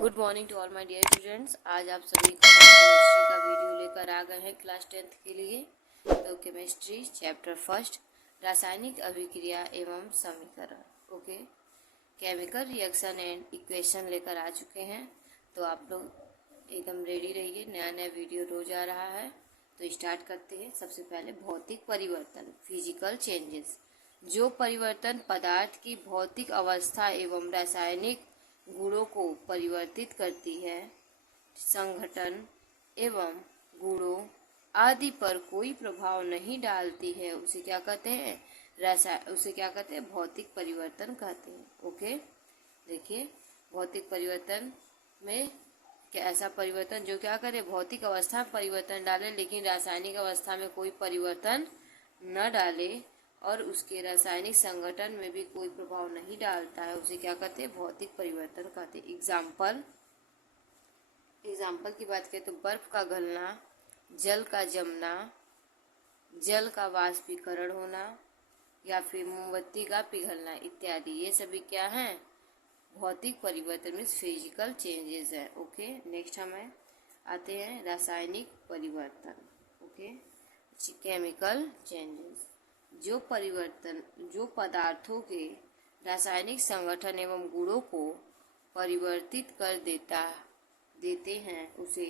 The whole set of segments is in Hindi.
Good morning to all my dear students. आज आप सभी को हम केमिस्ट्री का वीडियो लेकर आ गए हैं क्लास 10th के लिए। तो केमिस्ट्री चैप्टर फर्स्ट, रासायनिक अभिक्रिया एवं समीकरण। Okay, chemical reaction and equation लेकर आ चुके हैं। तो आप लोग एकदम रेडी रहिए, नया नया वीडियो रोज आ रहा है। तो स्टार्ट करते हैं। सबसे पहले भौतिक परिवर्तन, फिजिकल चेंजेस। जो परिवर्तन पदार्थ की भौतिक अवस्था एवं रासायनिक गुणों को परिवर्तित करती है, संघटन एवं गुणों आदि पर कोई प्रभाव नहीं डालती है, उसे क्या कहते हैं? उसे क्या कहते हैं? भौतिक परिवर्तन कहते हैं। ओके, देखिए भौतिक परिवर्तन में क्या ऐसा परिवर्तन जो क्या करे, भौतिक अवस्था में परिवर्तन डाले लेकिन रासायनिक अवस्था में कोई परिवर्तन न डाले और उसके रासायनिक संगठन में भी कोई प्रभाव नहीं डालता है, उसे क्या कहते हैं? भौतिक परिवर्तन कहते हैं। एग्जाम्पल की बात करें तो बर्फ का गलना, जल का जमना, जल का वाष्पीकरण होना या फिर मोमबत्ती का पिघलना इत्यादि, ये सभी क्या हैं? भौतिक परिवर्तन में फिजिकल चेंजेस है। ओके, नेक्स्ट हमें आते हैं रासायनिक परिवर्तन। Okay, chemical changes. जो पदार्थों के रासायनिक संगठन एवं गुणों को परिवर्तित कर देते हैं, उसे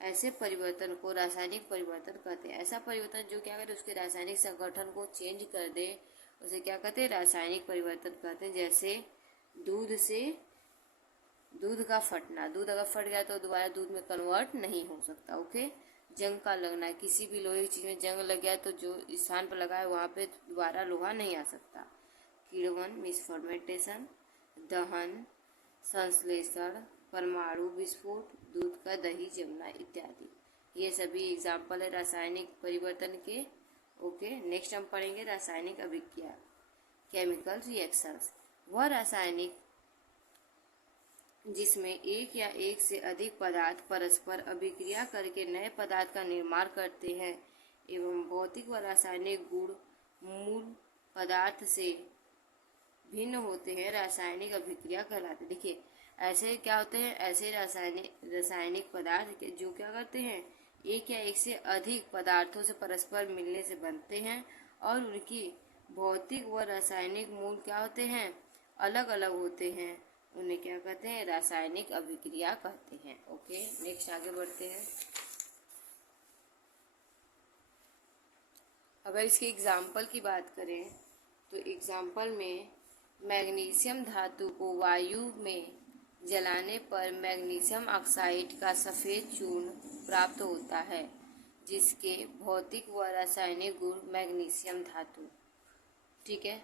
ऐसे परिवर्तन को रासायनिक परिवर्तन कहते हैं। ऐसा परिवर्तन जो क्या करे, उसके रासायनिक संगठन को चेंज कर दे, उसे क्या कहते हैं? रासायनिक परिवर्तन कहते हैं। जैसे दूध का फटना, दूध अगर फट गया तो दोबारा दूध में कन्वर्ट नहीं हो सकता। ओके, जंग का लगना, किसी भी लोहे की चीज़ में जंग लग गया तो जो स्थान पर लगा है वहाँ पे दोबारा लोहा नहीं आ सकता। किण्वन मीन्स फर्मेंटेशन, दहन, संश्लेषण, परमाणु विस्फोट, दूध का दही जमना इत्यादि, ये सभी एग्जाम्पल है रासायनिक परिवर्तन के। ओके, नेक्स्ट हम पढ़ेंगे रासायनिक अभिक्रिया, केमिकल रिएक्शंस। वह रासायनिक जिसमें एक या एक से अधिक पदार्थ परस्पर अभिक्रिया करके नए पदार्थ का निर्माण करते हैं एवं भौतिक व रासायनिक गुण मूल पदार्थ से भिन्न होते हैं, रासायनिक अभिक्रिया कहलाते हैं। देखिए ऐसे क्या होते हैं? ऐसे रासायनिक पदार्थ जो क्या करते हैं, एक या एक से अधिक पदार्थों से परस्पर मिलने से बनते हैं और उनकी भौतिक व रासायनिक मूल क्या होते हैं? अलग अलग होते हैं, उन्हें क्या कहते हैं? रासायनिक अभिक्रिया कहते हैं। ओके, नेक्स्ट आगे बढ़ते हैं। अगर इसके एग्जाम्पल की बात करें तो एग्जाम्पल में मैग्नीशियम धातु को वायु में जलाने पर मैग्नीशियम ऑक्साइड का सफ़ेद चूर्ण प्राप्त होता है, जिसके भौतिक व रासायनिक गुण मैग्नीशियम धातु। ठीक है,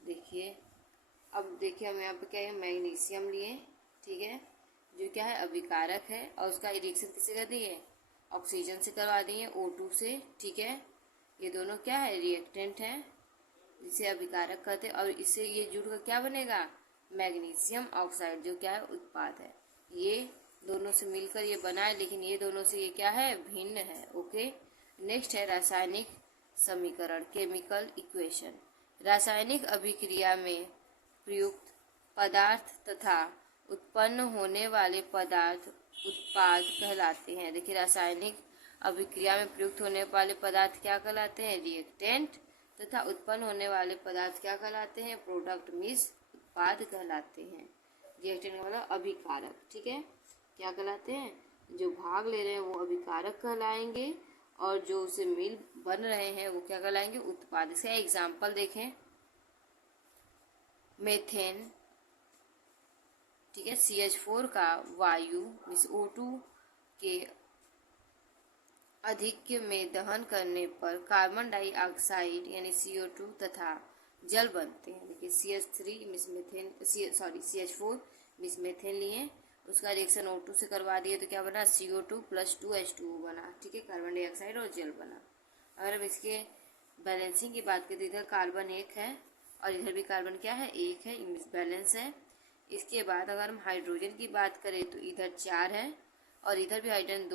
देखिए अब देखिए हम यहाँ पे क्या है, मैग्नीशियम लिए, ठीक है, जो क्या है अभिकारक है और उसका रिएक्शन किससे कर दिए? ऑक्सीजन से करवा दिए, O2 से। ठीक है, ये दोनों क्या है? रिएक्टेंट है, जिसे अभिकारक कहते हैं और इससे ये जुड़कर क्या बनेगा? मैग्नीशियम ऑक्साइड, जो क्या है उत्पाद है। ये दोनों से मिलकर ये बना है, लेकिन ये दोनों से ये क्या है? भिन्न है। ओके, नेक्स्ट है रासायनिक समीकरण, केमिकल इक्वेशन। रासायनिक अभिक्रिया में प्रयुक्त पदार्थ तथा उत्पन्न होने वाले पदार्थ उत्पाद कहलाते हैं। देखिए रासायनिक अभिक्रिया में प्रयुक्त होने वाले पदार्थ क्या कहलाते हैं? रिएक्टेंट, तथा उत्पन्न होने वाले पदार्थ क्या कहलाते हैं? प्रोडक्ट मीन्स उत्पाद कहलाते हैं। रिएक्टेंट का मतलब अभिकारक। ठीक है, क्या कहलाते हैं? जो भाग ले रहे हैं वो अभिकारक कहलाएंगे और जो उसे मिल बन रहे हैं वो क्या कहलाएंगे? उत्पाद। इसका एग्जाम्पल देखें, मेथेन, ठीक है, CH4 का वायु मीन्स O2 के अधिक्य में दहन करने पर कार्बन डाइऑक्साइड यानी CO2 तथा जल बनते हैं। देखिए CH4 मिस मेथेन लिए, उसका रिएक्शन O2 से करवा दिए तो क्या बना? CO2 + 2H2O बना। ठीक है, कार्बन डाइऑक्साइड और जल बना। अगर हम इसके बैलेंसिंग की बात करें तो इधर कार्बन 1 है और इधर भी कार्बन क्या है? 1 है, मिस बैलेंस है। इसके बाद अगर हम हाइड्रोजन की बात करें तो इधर 4 है और इधर भी हाइड्रोजन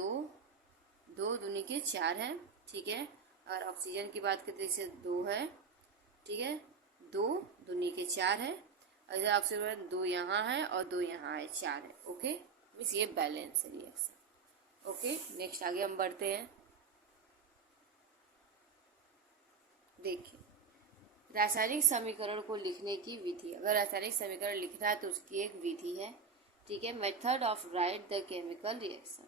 2 दूनी के 4 है। ठीक है, और ऑक्सीजन की बात करें तो इसे 2 है। ठीक है, 2 दूनी के 4 है अगर ऑक्सीजन 2 यहाँ है और 2 यहाँ है, 4 है। ओके, मीन्स ये बैलेंस है रिएक्शन। ओके, नेक्स्ट आगे हम बढ़ते हैं। देखिए, रासायनिक समीकरण को लिखने की विधि। अगर रासायनिक समीकरण लिखना है तो उसकी एक विधि है, ठीक है। Method of right the chemical reaction.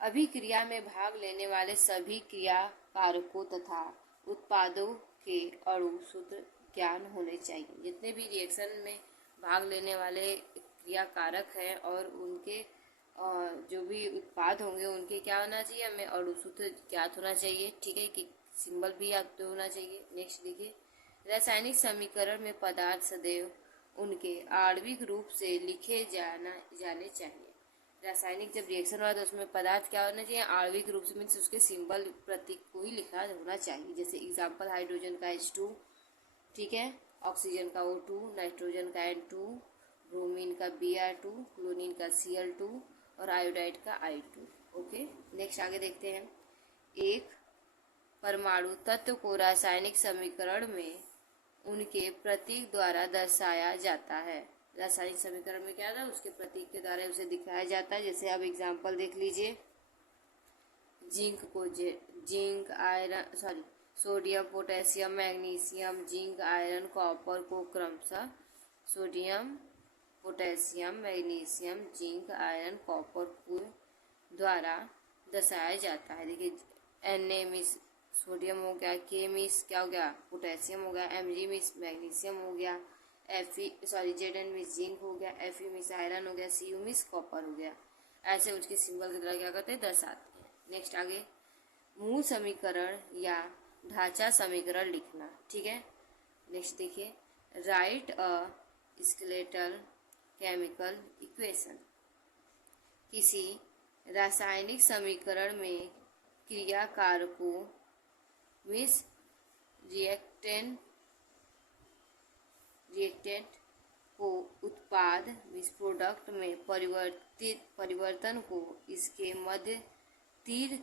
अभिक्रिया में भाग लेने वाले सभी क्रियाकारकों तथा उत्पादों के अणु सूत्र ज्ञान होने चाहिए। जितने भी रिएक्शन में भाग लेने वाले क्रियाकारक हैं और उनके जो भी उत्पाद होंगे उनके क्या होना चाहिए, हमें अणु सूत्र ज्ञात होना चाहिए, ठीक है, कि सिंबल भी याद होना चाहिए। नेक्स्ट देखिए, रासायनिक समीकरण में पदार्थ सदैव उनके आणविक रूप से लिखे जाने चाहिए। रासायनिक जब रिएक्शन हुआ तो उसमें पदार्थ क्या होना चाहिए, आणविक रूप से, मीन्स उसके सिंबल प्रतीक को ही लिखा होना चाहिए। जैसे एग्जाम्पल, हाइड्रोजन का H2, ठीक है, ऑक्सीजन का O2, नाइट्रोजन का N2, ब्रोमीन का Br2, क्लोरीन का Cl2 और आयोडाइड का I2। ओके, नेक्स्ट आगे देखते हैं। एक परमाणु तत्व को रासायनिक समीकरण में उनके प्रतीक द्वारा दर्शाया जाता है। रासायनिक समीकरण में क्या था, उसके प्रतीक के द्वारा उसे दिखाया जाता है। जैसे अब एग्जांपल देख लीजिए, zinc iron sodium potassium magnesium zinc iron copper को क्रमशः sodium potassium magnesium zinc iron copper को द्वारा दर्शाया जाता है। देखिए, Na मिस सोडियम हो गया, K मिस क्या हो गया, पोटेशियम हो गया, Mg मिस मैग्नीशियम हो गया, Zn मिस जिंक हो गया, Fe मिस आयरन हो गया, Cu मिस कॉपर हो गया। ऐसे उसके सिंबल की तरह क्या करते हैं, दर्शाते हैं। नेक्स्ट आगे, मूल समीकरण या ढांचा समीकरण लिखना, ठीक है। नेक्स्ट देखिए, राइट अ स्केलेटल केमिकल इक्वेशन। किसी रासायनिक समीकरण में क्रियाकारकों मीन्स रिएक्टेंट को उत्पाद मीन्स प्रोडक्ट में परिवर्तन को इसके मध्य तीर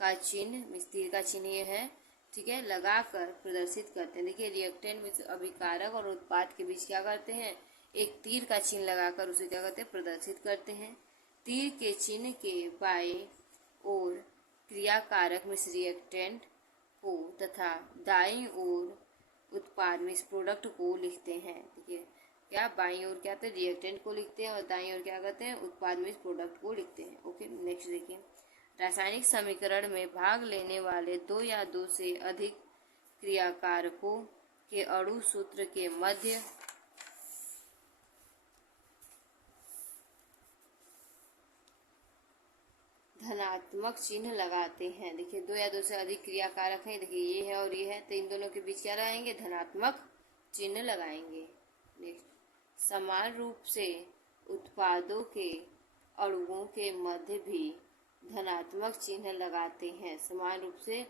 का चिन्ह ये है, ठीक है, लगाकर प्रदर्शित करते हैं। देखिए, रिएक्टेंट मीन्स अभिकारक और उत्पाद के बीच क्या करते हैं, एक तीर का चिन्ह लगाकर उसे क्या करते हैं, प्रदर्शित करते हैं। तीर के चिन्ह के बाएं ओर क्रियाकारक मीन्स रिएक्टेंट को तथा दाईं ओर उत्पाद मीन्स प्रोडक्ट को लिखते हैं। देखिए, क्या बाईं ओर क्या होता है, रिएक्टेंट को लिखते हैं और दाईं ओर क्या करते हैं, उत्पाद मीन्स प्रोडक्ट को लिखते हैं। ओके, नेक्स्ट देखिए, रासायनिक समीकरण में भाग लेने वाले 2 या 2 से अधिक क्रियाकारकों के अणु सूत्र के मध्य धनात्मक चिन्ह लगाते हैं। देखिए, 2 या 2 से अधिक क्रियाकारक हैं, देखिए ये है और ये है, तो इन दोनों के बीच क्या लगाएंगे, धनात्मक चिन्ह लगाएंगे। नेक्स्ट, समान रूप से उत्पादों के अणुओं के मध्य भी धनात्मक चिन्ह लगाते हैं। समान रूप से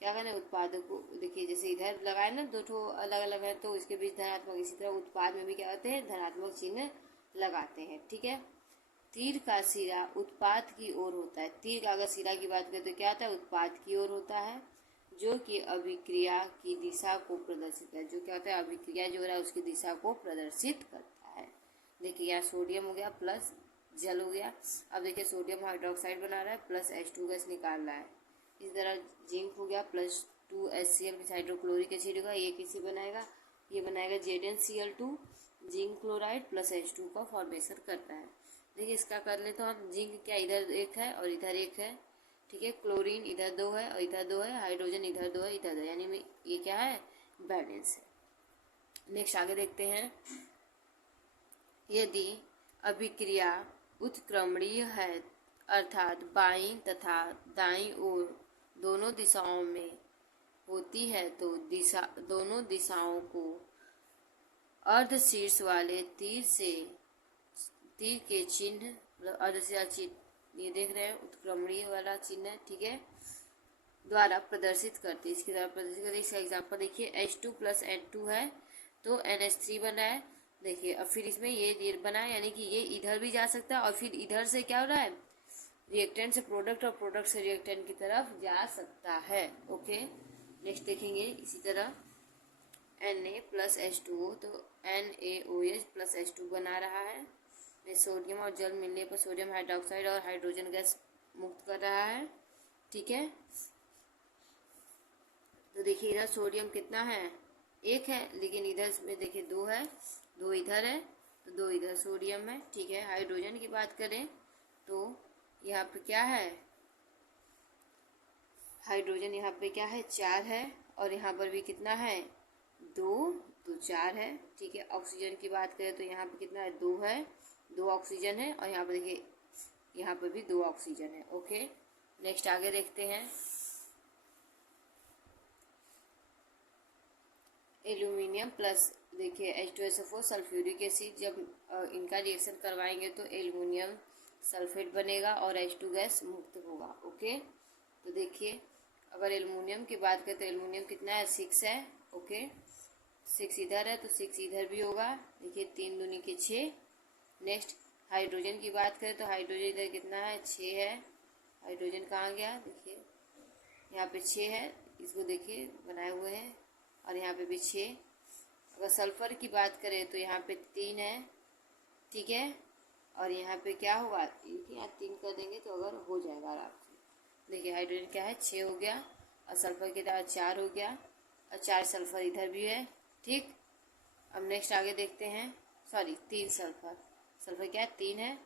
क्या करें, उत्पादों को, देखिए जैसे इधर लगाए ना, 2 ठो अलग अलग है तो इसके बीच धनात्मक, इसी तरह उत्पाद में भी क्या करते हैं, धनात्मक चिन्ह लगाते हैं, ठीक है। तीर का सिरा उत्पाद की ओर होता है। तीर का अगर सिरा की बात करें तो क्या होता है, उत्पाद की ओर होता है, जो कि अभिक्रिया की दिशा को प्रदर्शित है। जो क्या होता है, अभिक्रिया जो हो रहा है उसकी दिशा को प्रदर्शित करता है। देखिए, यहाँ सोडियम हो गया प्लस जल हो गया। अब देखिए, सोडियम हाइड्रोक्साइड बना रहा है प्लस H2 गैस निकाल रहा है। इस तरह जिंक हो गया प्लस 2HCl हाइड्रोक्लोरिक एसिड होगा, ये किसी बनाएगा, ये बनाएगा ZnCl2 zinc chloride plus H2 का फॉर्मेशन करता है। देखिए, इसका कर ले तो हम, जिंक क्या इधर एक है और इधर एक है, ठीक है, क्लोरीन इधर 2 है और इधर 2 है, हाइड्रोजन इधर 2 है इधर 2, यानी में ये क्या है, बैलेंस है। नेक्स्ट आगे देखते हैं, यदि अभिक्रिया उत्क्रमणीय है अर्थात बाईं तथा दाईं ओर दोनों दिशाओं में होती है तो दोनों दिशाओं को अर्धशीर्ष वाले तीर के चिन्ह, मतलब अर्धशीर्ष चिन्ह, ये देख रहे हैं उत्क्रमणीय वाला चिन्ह है, ठीक है, द्वारा प्रदर्शित करते, इसकी द्वारा प्रदर्शित करते। इसका एग्जाम्पल देखिए, H2 प्लस N2 है तो NH3 बना है। देखिए, अब फिर इसमें ये बना है, यानी कि ये इधर भी जा सकता है और फिर इधर से क्या हो रहा है, रिएक्टेंट से प्रोडक्ट और प्रोडक्ट से रिएक्टेंट की तरफ जा सकता है। ओके, नेक्स्ट देखेंगे इसी तरह, Na+H2O, तो NaOH प्लस H2 बना रहा है। सोडियम और जल मिलने पर सोडियम हाइड्रोक्साइड और हाइड्रोजन गैस मुक्त कर रहा है। ठीक है, तो देखिए इधर सोडियम कितना है, 1 है, लेकिन इधर में देखिए 2 है, 2 इधर है, तो 2 इधर सोडियम है। ठीक है, हाइड्रोजन की बात करें तो यहाँ पे क्या है, हाइड्रोजन यहाँ पे क्या है, 4 है, और यहाँ पर भी कितना है, 2, तो 4 है। ठीक है, ऑक्सीजन की बात करें तो यहाँ पे कितना है, 2 है, 2 ऑक्सीजन है, और यहाँ पर देखिए यहाँ पर भी 2 ऑक्सीजन है। ओके, नेक्स्ट आगे देखते हैं। एल्यूमिनियम प्लस देखिए H2SO4 सल्फ्यूरिक एसिड, जब इनका रिएक्शन करवाएंगे तो एल्यूमिनियम सल्फेट बनेगा और H2 गैस मुक्त होगा। ओके, तो देखिए अगर एल्यूमिनियम की बात करें तो एल्यूमिनियम कितना है, 6 है। ओके, 6 इधर है तो 6 इधर भी होगा। देखिए 3 दूनी के 6। नेक्स्ट हाइड्रोजन की बात करें तो हाइड्रोजन इधर कितना है, 6 है। हाइड्रोजन कहाँ गया, देखिए यहाँ पे 6 है, इसको देखिए बनाए हुए हैं, और यहाँ पे भी 6। अगर सल्फर की बात करें तो यहाँ पे 3 है। ठीक है, और यहाँ पे क्या होगा, यहाँ 3 कर देंगे तो अगर हो जाएगा आराम से। देखिए हाइड्रोजन क्या है, 6 हो गया, और सल्फर की तरह 4 हो गया, और 4 सल्फर इधर भी है। ठीक, अब नेक्स्ट आगे देखते हैं, सॉरी 3 सल्फर, सल्फर क्या है, 3 है।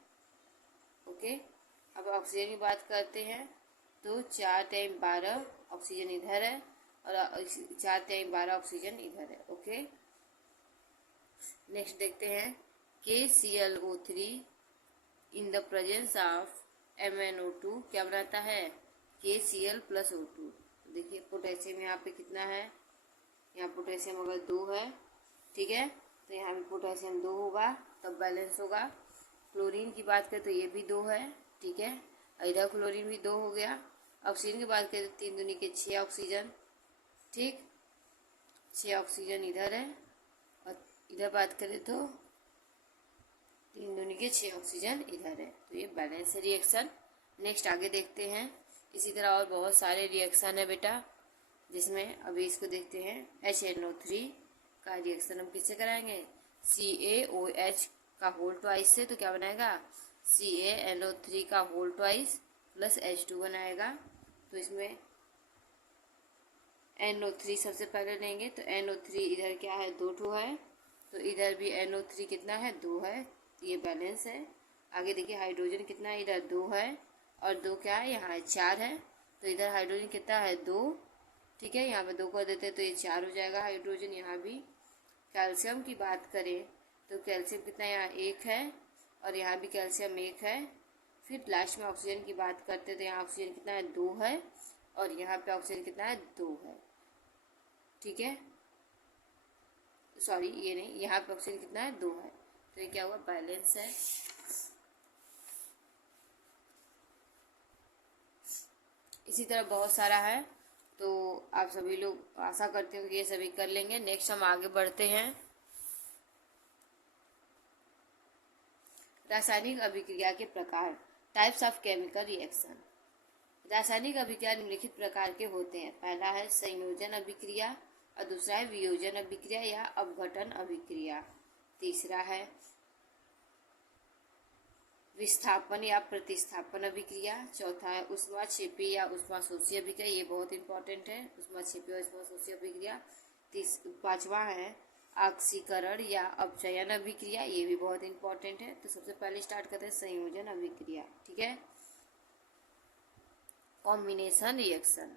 ओके, अब ऑक्सीजन की बात करते हैं तो 4 टाइम 12 ऑक्सीजन इधर है, और 4 टाइम 12 ऑक्सीजन इधर है। ओके, नेक्स्ट देखते हैं KClO3 in the presence of MnO2 क्या बनाता है, KCl+O2। देखिए पोटेशियम यहाँ पे कितना है, यहाँ पोटेशियम अगर 2 है, ठीक है, तो यहाँ भी पोटेशियम 2 होगा, तब बैलेंस होगा। क्लोरीन की बात करें तो ये भी 2 है। ठीक है, इधर क्लोरीन भी 2 हो गया। ऑक्सीजन की बात करें तो 3 दूनी के 6 ऑक्सीजन। ठीक, 6 ऑक्सीजन इधर है, और इधर बात करें तो 3 दूनी के 6 ऑक्सीजन इधर है, तो ये बैलेंस है रिएक्शन। नेक्स्ट आगे देखते हैं। इसी तरह और बहुत सारे रिएक्शन है बेटा, जिसमें अभी इसको देखते हैं। HNO3 का रिएक्शन हम किससे कराएंगे, CaOH का होल ट्वाइस से, तो क्या बनाएगा, CaNO3 का होल ट्वाइस प्लस H2 बनाएगा। तो इसमें NO3 सबसे पहले लेंगे, तो NO3 इधर क्या है, 2 ठो है, तो इधर भी NO3 कितना है, 2 है, तो ये बैलेंस है। आगे देखिए हाइड्रोजन कितना है, इधर 2 है, और 2 क्या है, यहाँ 4 है, तो इधर हाइड्रोजन कितना है, 2। ठीक है, यहाँ पे 2 कर देते हैं तो ये 4 हो जाएगा हाइड्रोजन। यहाँ भी कैल्शियम की बात करें तो कैल्शियम कितना, यहाँ 1 है, और यहाँ भी कैल्शियम 1 है। फिर लास्ट में ऑक्सीजन की बात करते तो यहाँ ऑक्सीजन कितना है, 2 है, और यहाँ पे ऑक्सीजन कितना है, 2 है। ठीक है, सॉरी ये नहीं, यहाँ पे ऑक्सीजन कितना है, 2 है, तो ये क्या हुआ, बैलेंस है। इसी तरह बहुत सारा है, तो आप सभी लोग आशा करते हो कि ये सभी कर लेंगे। नेक्स्ट हम आगे बढ़ते हैं। रासायनिक अभिक्रिया के प्रकार, टाइप्स ऑफ केमिकल रिएक्शन। रासायनिक अभिक्रिया निम्नलिखित प्रकार के होते हैं। पहला है संयोजन अभिक्रिया, और दूसरा है वियोजन अभिक्रिया या अपघटन अभिक्रिया। तीसरा है विस्थापन या प्रतिस्थापन अभिक्रिया। चौथा है ऊष्माक्षेपी या ऊष्माशोषी अभिक्रिया, ये बहुत इंपॉर्टेंट है, ऊष्माक्षेपी और ऊष्माशोषी अभिक्रिया। पांचवा है ऑक्सीकरण या अपचयन अभिक्रिया, ये भी बहुत इंपॉर्टेंट है। तो सबसे पहले स्टार्ट करते हैं संयोजन अभिक्रिया। ठीक है, कॉम्बिनेशन रिएक्शन,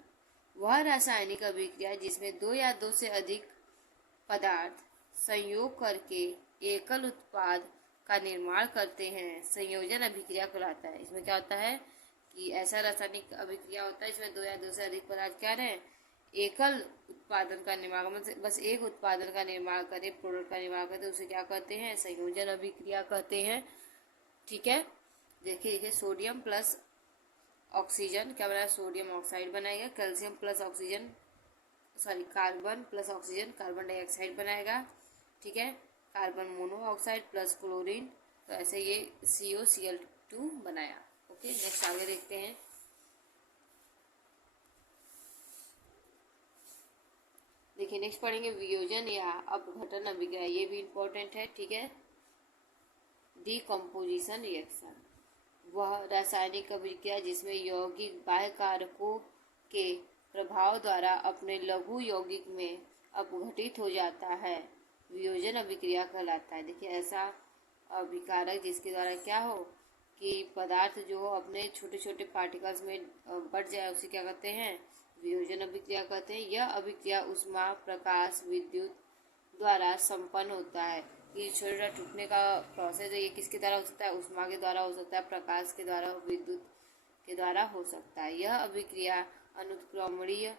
वह रासायनिक अभिक्रिया जिसमें 2 या 2 से अधिक पदार्थ संयोग करके एकल उत्पाद का निर्माण करते हैं, संयोजन अभिक्रिया कहलाता है। इसमें क्या होता है कि ऐसा रासायनिक अभिक्रिया होता है इसमें 2 या 2 से अधिक पदार्थ क्या रहे, एकल उत्पादन का निर्माण, मतलब बस एक उत्पादन का निर्माण करें, प्रोडक्ट का निर्माण करते, उसे क्या कहते हैं, संयोजन अभिक्रिया कहते हैं। ठीक है, देखिए सोडियम प्लस ऑक्सीजन क्या बनाया, सोडियम ऑक्साइड बनाएगा। Calcium plus oxygen, sorry carbon plus oxygen carbon dioxide बनाएगा। ठीक है, कार्बन मोनोऑक्साइड प्लस क्लोरीन, तो ऐसे ये COCl2 बनाया। ओके, नेक्स्ट आगे देखते हैं। देखिए नेक्स्ट पढ़ेंगे वियोजन या अपघटन अभिक्रिया, ये भी इम्पोर्टेंट है, ठीक है। डीकम्पोजिशन रिएक्शन वह रासायनिक अभिक्रिया जिसमें यौगिक बाह्य कारकों के प्रभाव द्वारा अपने लघु यौगिक में अपघटित हो जाता है, वियोजन अभिक्रिया कहलाता है। देखिए ऐसा अभिकारक जिसके द्वारा क्या हो कि पदार्थ जो हो अपने छोटे छोटे पार्टिकल्स में बढ़ जाए, उसे क्या कहते हैं, वियोजन अभिक्रिया कहते हैं। यह अभिक्रिया ऊष्मा, प्रकाश, विद्युत द्वारा संपन्न होता है। ये छोटा टूटने का प्रोसेस है, ये किसके द्वारा हो सकता है, ऊष्मा के द्वारा हो सकता है, प्रकाश के द्वारा, विद्युत के द्वारा हो सकता है। यह अभिक्रिया अनुत्क्रमणीय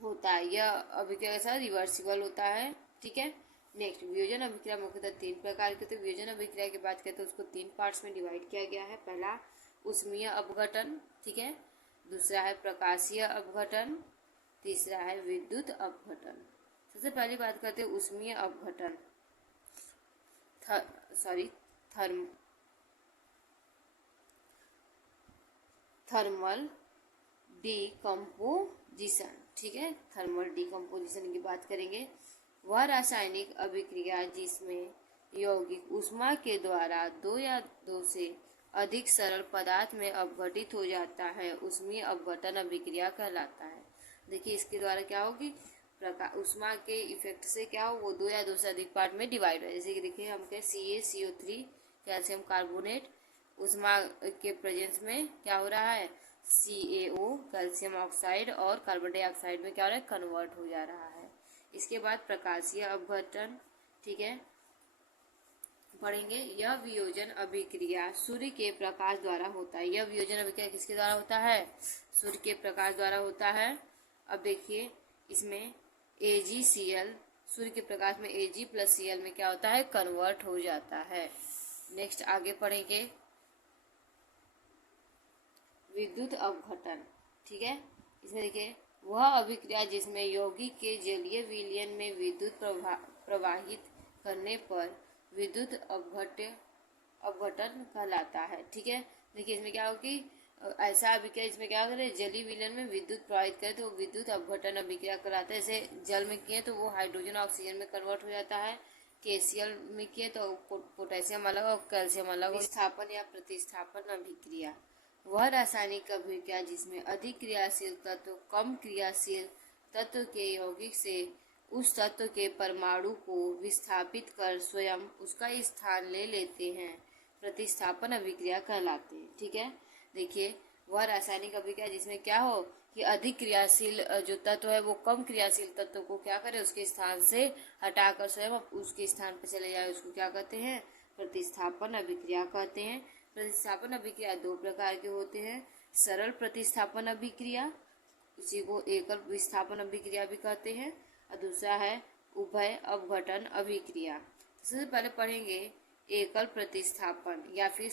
होता है, यह अभिक्रिया के साथ रिवर्सिबल होता है, ठीक है। नेक्स्ट वियोजन अभिक्रिया मुख्यतः 3 प्रकार की। तो वियोजन अभिक्रिया की बात करें तो उसको 3 पार्ट्स में डिवाइड किया गया है। पहला ऊष्मीय अपघटन, ठीक है, दूसरा है प्रकाशीय अपघटन, तीसरा है विद्युत अपघटन। सबसे पहली बात करते हैं ऊष्मीय अपघटन, थर्मल डीकम्पोजिशन, ठीक है, थर्मल डीकम्पोजिशन की बात करेंगे। वह रासायनिक अभिक्रिया जिसमें यौगिक ऊष्मा के द्वारा 2 या 2 से अधिक सरल पदार्थ में अपघटित हो जाता है, ऊष्मीय अपघटन अभिक्रिया कहलाता है। देखिए इसके द्वारा क्या होगी, ऊष्मा के इफेक्ट से क्या हो, वो 2 या 2 से अधिक पार्ट में डिवाइड हो। जैसे कि देखिए हम कहें CaCO3 कैल्शियम कार्बोनेट, ऊष्मा के प्रेजेंस में क्या हो रहा है, CaO कैल्शियम ऑक्साइड और कार्बन डाइऑक्साइड में क्या हो रहा है, कन्वर्ट हो जा रहा है। इसके बाद प्रकाशीय अपघटन, ठीक है, पढ़ेंगे। यह वियोजन अभिक्रिया सूर्य के प्रकाश द्वारा होता है। यह वियोजन अभिक्रिया किसके द्वारा होता है, सूर्य के प्रकाश द्वारा होता है। अब देखिए इसमें AgCl, सूर्य के प्रकाश में Ag + Cl में क्या होता है, कन्वर्ट हो जाता है। नेक्स्ट आगे पढ़ेंगे विद्युत अपघटन, ठीक है। इसमें देखिए वह अभिक्रिया जिसमें यौगिक के जलीय विलयन में विद्युत प्रवाहित करने पर विद्युत अपघटन कहलाता है, ठीक है। देखिए इसमें क्या होगी, ऐसा अभिक्रिया इसमें क्या करे, जलीय विलयन में विद्युत प्रवाहित करे तो विद्युत अपघटन अभिक्रिया कहलाता है। जैसे जल में किए तो वो हाइड्रोजन ऑक्सीजन में कन्वर्ट हो जाता है, KCl में किए तो पोटेशियम अलग और कैल्शियम अलग। विस्थापन या प्रतिस्थापन अभिक्रिया वह रासायनिक अभिक्रिया जिसमें अधिक क्रियाशील तत्व कम क्रियाशील तत्व के यौगिक से उस तत्व के परमाणु को विस्थापित कर स्वयं उसका स्थान ले लेते हैं, प्रतिस्थापन अभिक्रिया कहलाते हैं, ठीक है। देखिए वह रासायनिक अभिक्रिया जिसमें क्या हो कि अधिक क्रियाशील जो तत्व है वो कम क्रियाशील तत्व को क्या करे, उसके स्थान से हटाकर स्वयं उसके स्थान पर चले जाए, उसको क्या कहते हैं, प्रतिस्थापन अभिक्रिया कहते हैं। प्रतिस्थापन अभिक्रिया 2 प्रकार के होते हैं, सरल प्रतिस्थापन अभिक्रिया, इसी को एकल विस्थापन अभिक्रिया भी कहते हैं, और दूसरा है उभय अपघटन अभिक्रिया। सबसे पहले पढ़ेंगे एकल प्रतिस्थापन या फिर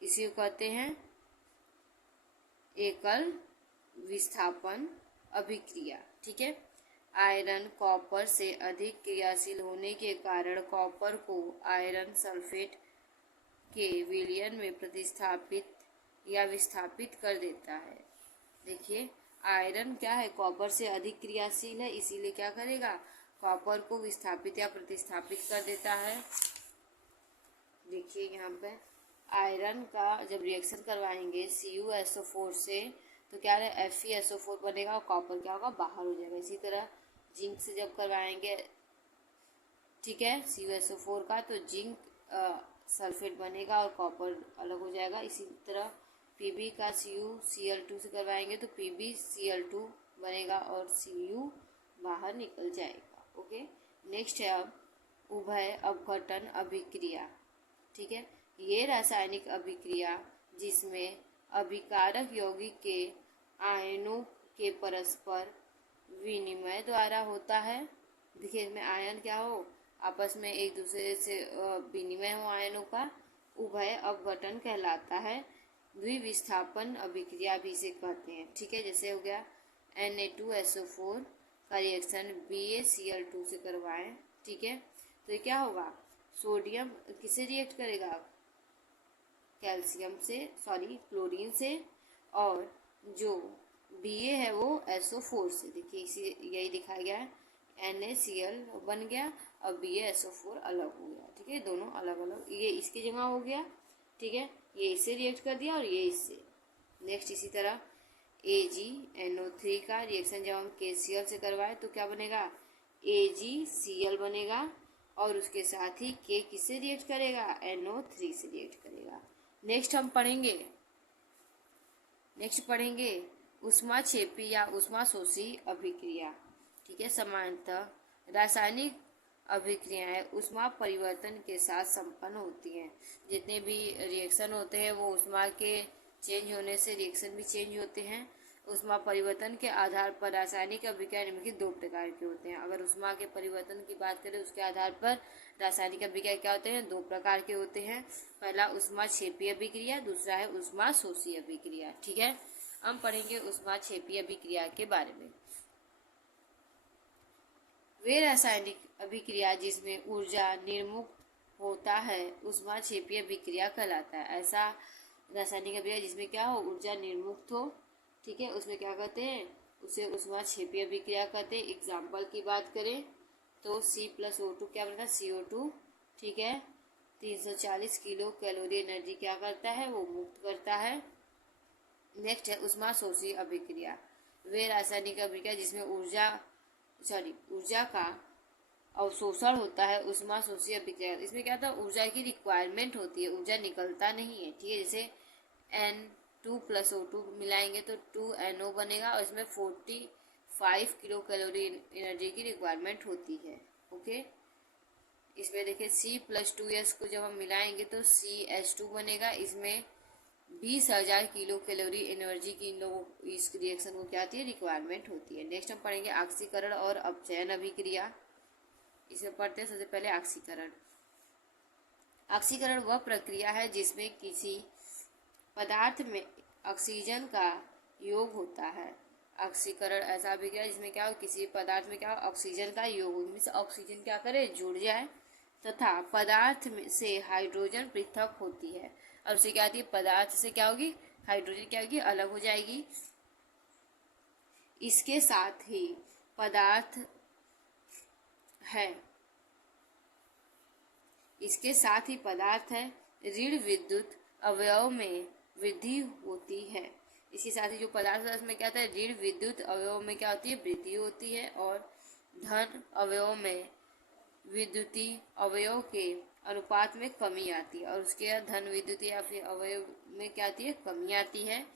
इसी को कहते हैं एकल विस्थापन अभिक्रिया, ठीक है। आयरन कॉपर से अधिक क्रियाशील होने के कारण कॉपर को आयरन सल्फेट के विलयन में प्रतिस्थापित या विस्थापित कर देता है। देखिए आयरन क्या है, कॉपर से अधिक क्रियाशील है, इसीलिए क्या करेगा, कॉपर को विस्थापित या प्रतिस्थापित कर देता है। देखिए यहाँ पे आयरन का जब रिएक्शन करवाएंगे CuSO4 से तो क्या है, FeSO4 बनेगा और कॉपर क्या होगा, बाहर हो जाएगा। इसी तरह जिंक से जब करवाएंगे, ठीक है, CuSO4 का, तो जिंक सल्फेट बनेगा और कॉपर अलग हो जाएगा। इसी तरह Pb का CuCl2 से करवाएंगे तो PbCl2 बनेगा और Cu बाहर निकल जाएगा, ओके। नेक्स्ट है अब उभय अपघटन अभिक्रिया, ठीक है। ये रासायनिक अभिक्रिया जिसमें अभिकारक यौगिक के आयनों के परस्पर विनिमय द्वारा होता है। देखिए इसमें आयन क्या हो, आपस में एक दूसरे से विनिमय हो आयनों का, उभय अपघटन कहलाता है। द्विविस्थापन अभिक्रिया भी इसे कहते हैं, ठीक है। जैसे हो गया Na2SO4 का रिएक्शन BaCl2 से करवाएं, ठीक है, तो ये क्या होगा, सोडियम किसे रिएक्ट करेगा, कैल्शियम से, क्लोरीन से, और जो Ba है वो SO4 से, देखिए इसी यही दिखाया गया है, NaCl बन गया और BaSO4 अलग हो गया, ठीक है, दोनों अलग अलग, ये इसकी जगह हो गया, ठीक है, ये इससे रिएक्ट कर दिया और ये इससे। नेक्स्ट इसी तरह AgNO3 का रिएक्शन जब हम KCl से करवाए तो क्या बनेगा, AgCl बनेगा और उसके साथ ही K किससे रिएक्ट करेगा, NO3 से रिएक्ट करेगा। नेक्स्ट पढ़ेंगे ऊष्माक्षेपी या ऊष्माशोषी अभिक्रिया, ठीक है। सामान्यतः रासायनिक अभिक्रियाएं ऊष्मा परिवर्तन के साथ संपन्न होती हैं। जितने भी रिएक्शन होते हैं वो ऊष्मा के चेंज होने से रिएक्शन भी चेंज होते हैं। ऊष्मा परिवर्तन के आधार पर रासायनिक अभिक्रिया निम्नलिखित 2 प्रकार के होते हैं। अगर ऊष्मा के परिवर्तन की बात करें उसके आधार पर रासायनिक अभिक्रिया क्या होते हैं, 2 प्रकार के होते हैं। पहला ऊष्माक्षेपी अभिक्रिया, दूसरा है ऊष्माशोषी अभिक्रिया, ठीक है। हम पढ़ेंगे ऊष्माक्षेपी अभिक्रिया के बारे में। वे रासायनिक अभिक्रिया जिसमें ऊर्जा निर्मुक्त होता है ऊष्माक्षेपी अभिक्रिया कहलाता है। ऐसा रासायनिक अभिक्रिया जिसमें क्या हो, ऊर्जा निर्मुक्त हो, ठीक है, उसमें क्या कहते हैं, उसे ऊष्माक्षेपी अभिक्रिया कहते हैं। एग्जाम्पल की बात करें तो C+O2 क्या बनता है, CO2, ठीक है, 340 किलो कैलोरी एनर्जी क्या करता है, वो मुक्त करता है। नेक्स्ट है ऊष्माशोषी अभिक्रिया। वे रासायनिक अभिक्रिया जिसमें ऊर्जा का अवशोषण होता है ऊष्माशोषी अभिक्रिया। इसमें क्या था, ऊर्जा की रिक्वायरमेंट होती है, ऊर्जा निकलता नहीं है, ठीक है। जैसे N2+O2 मिलाएंगे तो 2NO बनेगा और इसमें 45 किलो कैलोरी एनर्जी की रिक्वायरमेंट होती है, ओके। इसमें देखिए C+2S को जब हम मिलाएंगे तो CH2 बनेगा, इसमें 20,000 किलो कैलोरी एनर्जी की इन लोगों इस रिएक्शन को क्या आती है, रिक्वायरमेंट होती है। नेक्स्ट हम पढ़ेंगे ऑक्सीकरण और अपचयन अभिक्रिया। इसमें पढ़ते हैं सबसे पहले ऑक्सीकरण। ऑक्सीकरण वह प्रक्रिया है जिसमें किसी पदार्थ में ऑक्सीजन का योग होता है। ऑक्सीकरण ऐसा अभिक्रिया जिसमें क्या हो, किसी पदार्थ में क्या हो, ऑक्सीजन का योग हो, मीन्स ऑक्सीजन क्या करे, जुड़ जाए तथा पदार्थ से हाइड्रोजन पृथक होती है और उसे क्या होती है, पदार्थ से क्या होगी, हाइड्रोजन क्या होगी, अलग हो जाएगी। इसके साथ ही पदार्थ है ऋण विद्युत अवयव में वृद्धि होती है। इसके साथ ही जो पदार्थ है उसमें क्या होता है, ऋण विद्युत अवयव में क्या होती है, वृद्धि होती है और धन अवयव में विद्युतीय अवयव के अनुपात में कमी आती है और उसके धन विद्युतीय या फिर अवयव में क्या आती है, कमी आती है।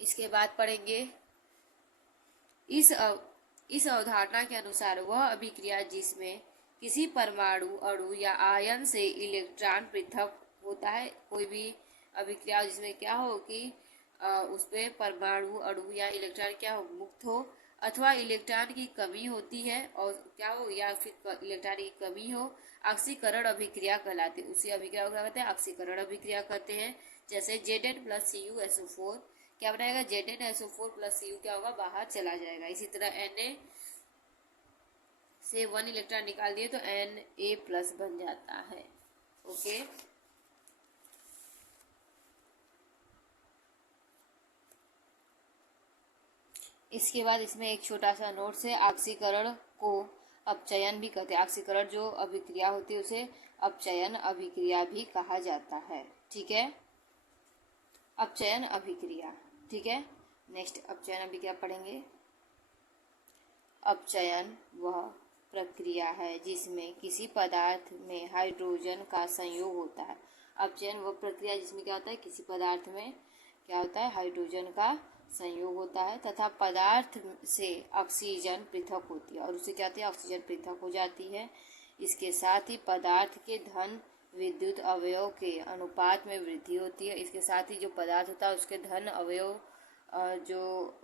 इसके बाद पढ़ेंगे इस अवधारणा के अनुसार वह अभिक्रिया जिसमें किसी परमाणु अणु या आयन से इलेक्ट्रॉन पृथक होता है। कोई भी अभिक्रिया जिसमें क्या हो कि उसमें परमाणु अणु या इलेक्ट्रॉन क्या हो, मुक्त हो अथवा इलेक्ट्रॉन की कमी होती है और क्या हो, या फिर इलेक्ट्रॉन की कमी हो, ऑक्सीकरण अभिक्रिया कहलाती है। उसी अभिक्रिया को क्या कहते हैं, ऑक्सीकरण अभिक्रिया कहते हैं। जैसे Zn+Cu क्या बनाएगा, Zn+SO4 क्या होगा, बाहर चला जाएगा। इसी तरह Na से 1 इलेक्ट्रॉन निकाल दिए तो Na+ बन जाता है, ओके। इसके बाद इसमें एक छोटा सा नोट से ऑक्सीकरण को अपचयन भी कहते हैं। ऑक्सीकरण जो अभिक्रिया होती है उसे अपचयन अभिक्रिया भी कहा जाता है, ठीक है। अपचयन अभिक्रिया, ठीक है। नेक्स्ट अपचयन अभिक्रिया पढ़ेंगे। अपचयन वह प्रक्रिया है जिसमें किसी पदार्थ में हाइड्रोजन का संयोग होता है। अपचयन वह प्रक्रिया जिसमें क्या होता है, किसी पदार्थ में क्या होता है, हाइड्रोजन का संयोग होता है तथा पदार्थ से ऑक्सीजन पृथक होती है और उससे क्या होती है, ऑक्सीजन पृथक हो जाती है। इसके साथ ही पदार्थ के धन विद्युत अवयव के अनुपात में वृद्धि होती है। इसके साथ ही जो पदार्थ होता है उसके धन अवयव जो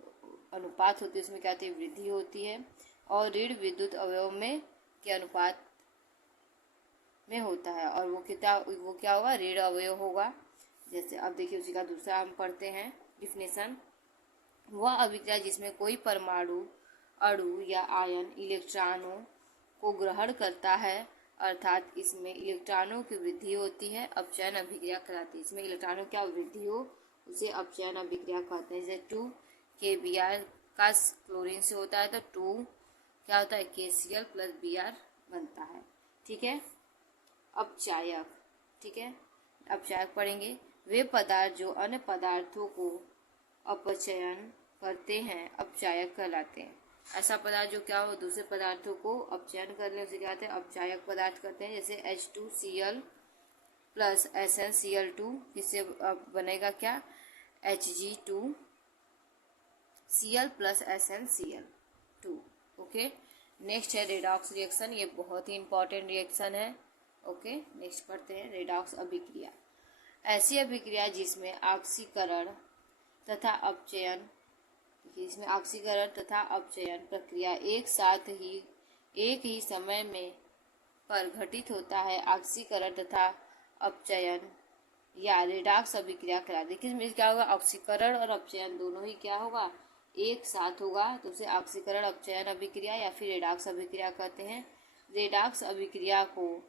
अनुपात होती है उसमें क्या होती है, वृद्धि होती है और ऋण विद्युत अवयव में के अनुपात में होता है और वो क्या होगा, ऋण अवयव होगा। जैसे अब देखिए उसी का दूसरा हम पढ़ते हैं डिफिनेशन। वह अभिक्रिया जिसमें कोई परमाणु अणु या आयन इलेक्ट्रॉनों को ग्रहण करता है अर्थात इसमें इलेक्ट्रॉनों की वृद्धि होती है, अपचयन अभिक्रिया कहलाती है। इसमें इलेक्ट्रॉनों क्या वृद्धि हो उसे अपचयन अभिक्रिया कहते हैं। जैसे 2 KBr का क्लोरीन से होता है तो 2 क्या होता है KCl प्लस Br बनता है। ठीक है, अपचायक। ठीक है, अपचायक पढ़ेंगे। वे पदार्थ जो अन्य पदार्थों को अपचयन करते हैं अपचायक कहलाते हैं। ऐसा पदार्थ जो क्या हो दूसरे पदार्थों को अपचयन करने उसे क्या कहते हैं अपचायक पदार्थ कहते हैं। जैसे H2Cl प्लस SnCl2 इससे बनेगा क्या Hg2Cl plus SnCl2। Okay, next है रेडॉक्स रिएक्शन। ये बहुत ही इंपॉर्टेंट रिएक्शन है। ओके, नेक्स्ट पढ़ते हैं रेडॉक्स अभिक्रिया। ऐसी अभिक्रिया जिसमें ऑक्सीकरण तथा अपचयन प्रक्रिया एक ही समय में पर घटित होता है। ऑक्सीकरण तथा अपचयन या रेडॉक्स अभिक्रिया कहलाती है। इसमें क्या होगा ऑक्सीकरण और अपचयन दोनों ही क्या होगा एक साथ होगा तो उसे ऑक्सीकरण अपचयन अभिक्रिया या फिर रेडॉक्स अभिक्रिया कहते हैं। रेडॉक्स अभिक्रिया को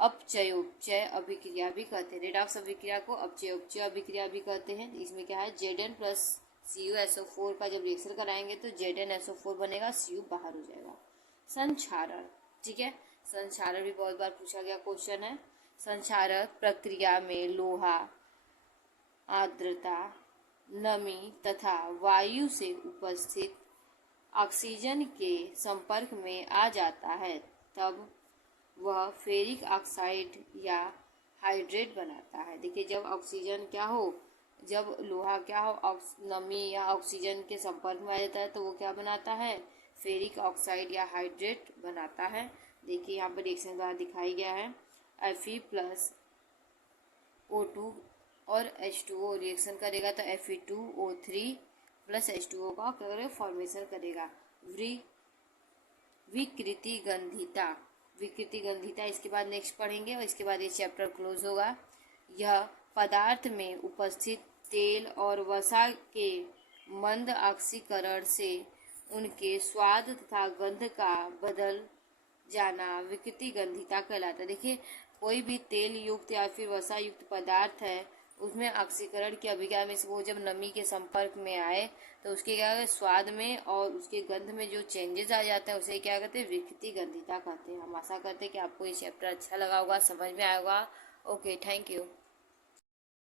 अपचयोपचय अभिक्रिया भी कहते हैं। रेडॉक्स अभिक्रिया को अपचयोपचय अभिक्रिया भी कहते हैं। इसमें क्या है Zn प्लस CuSO4 का जब रिएक्शन कराएंगे तो ZnSO4 बनेगा, Cu बाहर हो जाएगा। संक्षारण। ठीक है, संक्षारण भी बहुत बार पूछा गया क्वेश्चन है। संक्षारक प्रक्रिया में लोहा आर्द्रता, नमी तथा वायु से उपस्थित ऑक्सीजन के संपर्क में आ जाता है, तब वह फेरिक ऑक्साइड या हाइड्रेट बनाता है। देखिए, जब ऑक्सीजन क्या हो जब लोहा क्या हो नमी या ऑक्सीजन के संपर्क में आ जाता है तो वो क्या बनाता है फेरिक ऑक्साइड या हाइड्रेट बनाता है। देखिए यहाँ पर रिएक्शन द्वारा दिखाई गया है। Fe प्लस O2 और H2O रिएक्शन करेगा तो Fe2O3 प्लस H2O का क्या करेगा फॉर्मेशन करेगा। विकृति गंधिता इसके बाद नेक्स्ट पढ़ेंगे और इसके बाद ये चैप्टर क्लोज होगा। यह पदार्थ में उपस्थित तेल और वसा के मंद ऑक्सीकरण से उनके स्वाद तथा गंध का बदल जाना विकृति गंधिता कहलाता है। देखिए, कोई भी तेल युक्त या फिर वसा युक्त पदार्थ है उसमें ऑक्सीकरण की अभिक्रिया में से वो जब नमी के संपर्क में आए तो उसके क्या कहते स्वाद में और उसके गंध में जो चेंजेस आ जाते हैं उसे क्या कहते हैं विकृति गंधिता कहते हैं। हम आशा करते हैं कि आपको ये चैप्टर अच्छा लगा होगा, समझ में आया होगा। Okay, thank you.